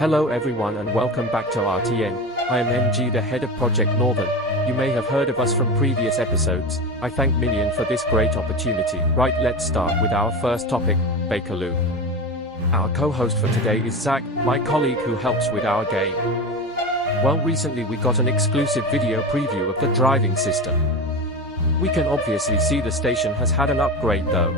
Hello everyone and welcome back to RTN. I am MG, the head of Project Northern. You may have heard of us from previous episodes. I thank Minion for this great opportunity. Right, let's start with our first topic, Bakerloo. Our co-host for today is Zach, my colleague who helps with our game. Well, recently we got an exclusive video preview of the driving system. We can obviously see the station has had an upgrade though.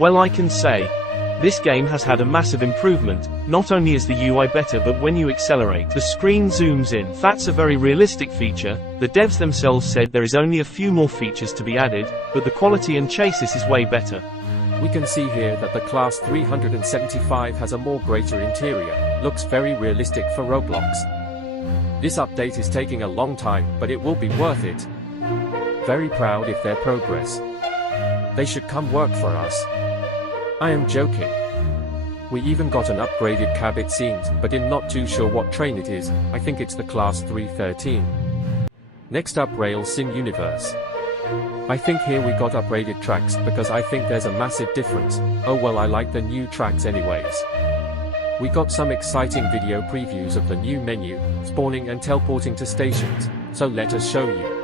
Well, I can say, this game has had a massive improvement. Not only is the UI better, but when you accelerate, the screen zooms in. That's a very realistic feature. The devs themselves said there is only a few more features to be added, but the quality and chassis is way better. We can see here that the Class 375 has a more greater interior. Looks very realistic for Roblox. This update is taking a long time, but it will be worth it. Very proud of their progress. They should come work for us. I am joking. We even got an upgraded cab it seems, but I'm not too sure what train it is. I think it's the Class 313. Next up, Rail Sim Universe. I think here we got upgraded tracks, because I think there's a massive difference. Oh well, I like the new tracks anyways. We got some exciting video previews of the new menu, spawning and teleporting to stations, so let us show you.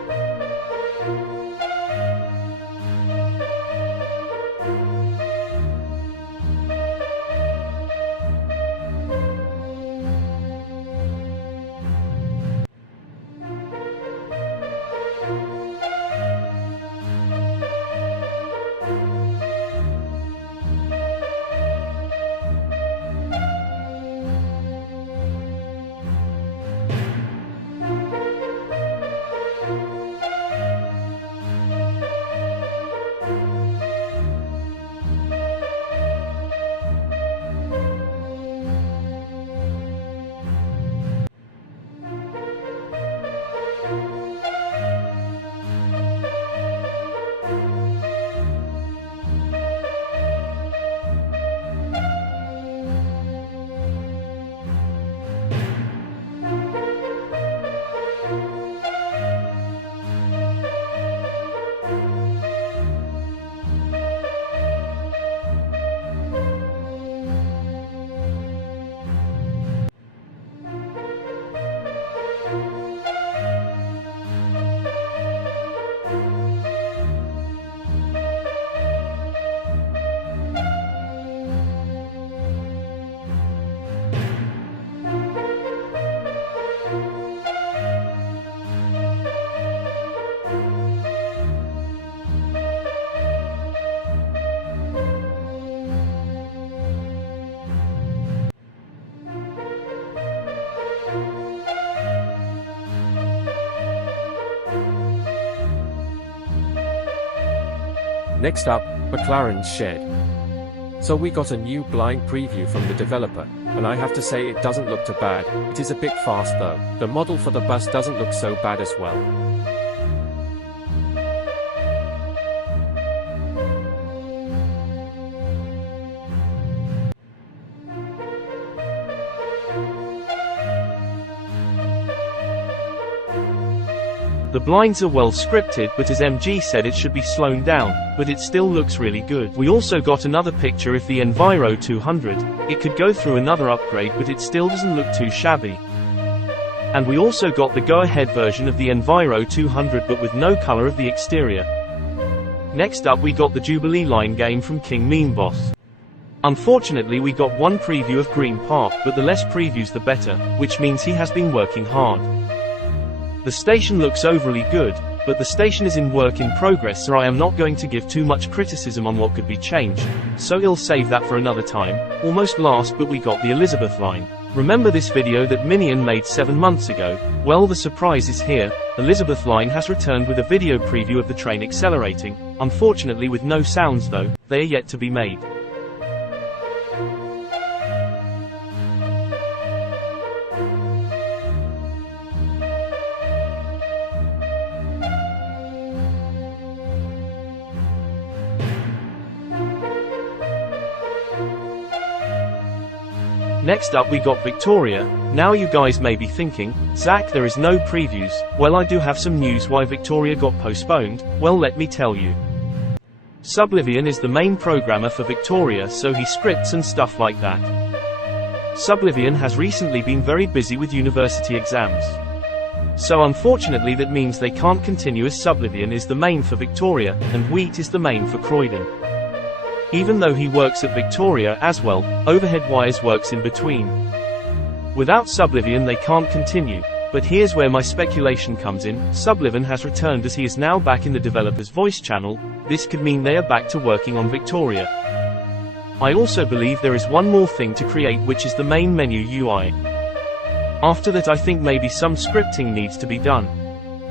Next up, McLaren's Shed. So we got a new blind preview from the developer, and I have to say it doesn't look too bad. It is a bit fast though. The model for the bus doesn't look so bad as well. The blinds are well scripted, but as MG said, it should be slowed down, but it still looks really good. We also got another picture of the 𝓢𝓸𝓭𝓮𝓸𝓼. It could go through another upgrade, but it still doesn't look too shabby. And we also got the go-ahead version of the 𝓢𝓸𝓭𝓮𝓸𝓼, but with no color of the exterior. Next up, we got the Jubilee Line game from King Mean Boss. Unfortunately, we got one preview of Green Park, but the less previews the better, which means he has been working hard. The station looks overly good, but the station is in work in progress, so I am not going to give too much criticism on what could be changed, so I'll save that for another time. Almost last, but we got the Elizabeth line. Remember this video that Minion made 7 months ago? Well, the surprise is here. Elizabeth Line has returned with a video preview of the train accelerating, unfortunately with no sounds though, they are yet to be made. Next up we got Victoria. Now you guys may be thinking, Zach, there is no previews. Well, I do have some news why Victoria got postponed. Well, let me tell you. 𝓢𝓸𝓬𝓸𝓼 is the main programmer for Victoria, so he scripts and stuff like that. 𝓢𝓸𝓬𝓸𝓼 has recently been very busy with university exams. So unfortunately that means they can't continue, as 𝓢𝓸𝓬𝓸𝓼 is the main for Victoria, and Wheat is the main for Croydon. Even though he works at Victoria as well, Overhead Wires works in between. Without 𝓢𝓸𝓬𝓸𝓼 they can't continue, but here's where my speculation comes in. 𝓢𝓸𝓬𝓸𝓼 has returned as he is now back in the developer's voice channel. This could mean they are back to working on Victoria. I also believe there is one more thing to create, which is the main menu UI. After that I think maybe some scripting needs to be done.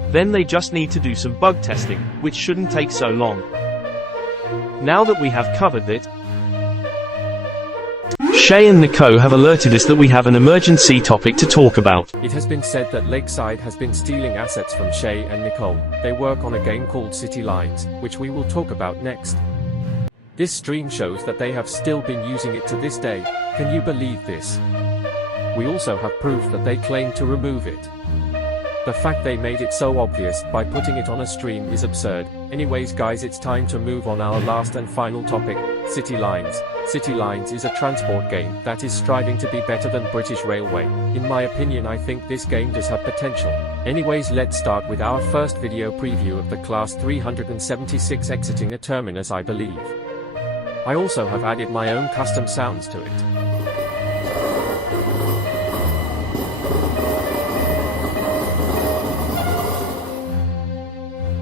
Then they just need to do some bug testing, which shouldn't take so long. Now that we have covered it, Shay and Nico have alerted us that we have an emergency topic to talk about. It has been said that Lakeside has been stealing assets from Shay and Nicole. They work on a game called City Lines, which we will talk about next. This stream shows that they have still been using it to this day. Can you believe this? We also have proof that they claim to remove it. The fact they made it so obvious by putting it on a stream is absurd. Anyways guys, it's time to move on our last and final topic, City Lines. City Lines is a transport game that is striving to be better than British Railway. In my opinion, I think this game does have potential. Anyways, let's start with our first video preview of the Class 376 exiting a terminus, I believe. I also have added my own custom sounds to it.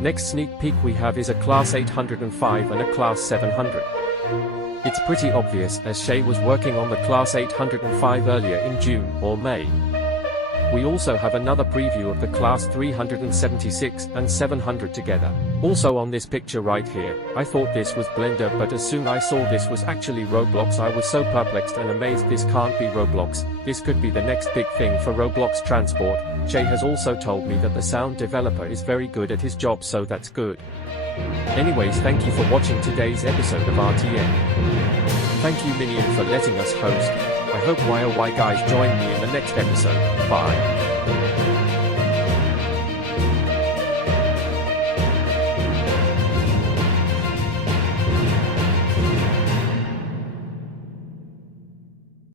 Next sneak peek we have is a Class 805 and a Class 700. It's pretty obvious, as Shay was working on the Class 805 earlier in June or May. We also have another preview of the Class 376 and 700 together. Also on this picture right here, I thought this was Blender, but as soon as I saw this was actually Roblox, I was so perplexed and amazed. This can't be Roblox. This could be the next big thing for Roblox transport. Shay has also told me that the sound developer is very good at his job, so that's good. Anyways, thank you for watching today's episode of RTN. Thank you Minion for letting us host. I hope YOY guys join me in the next episode. Bye.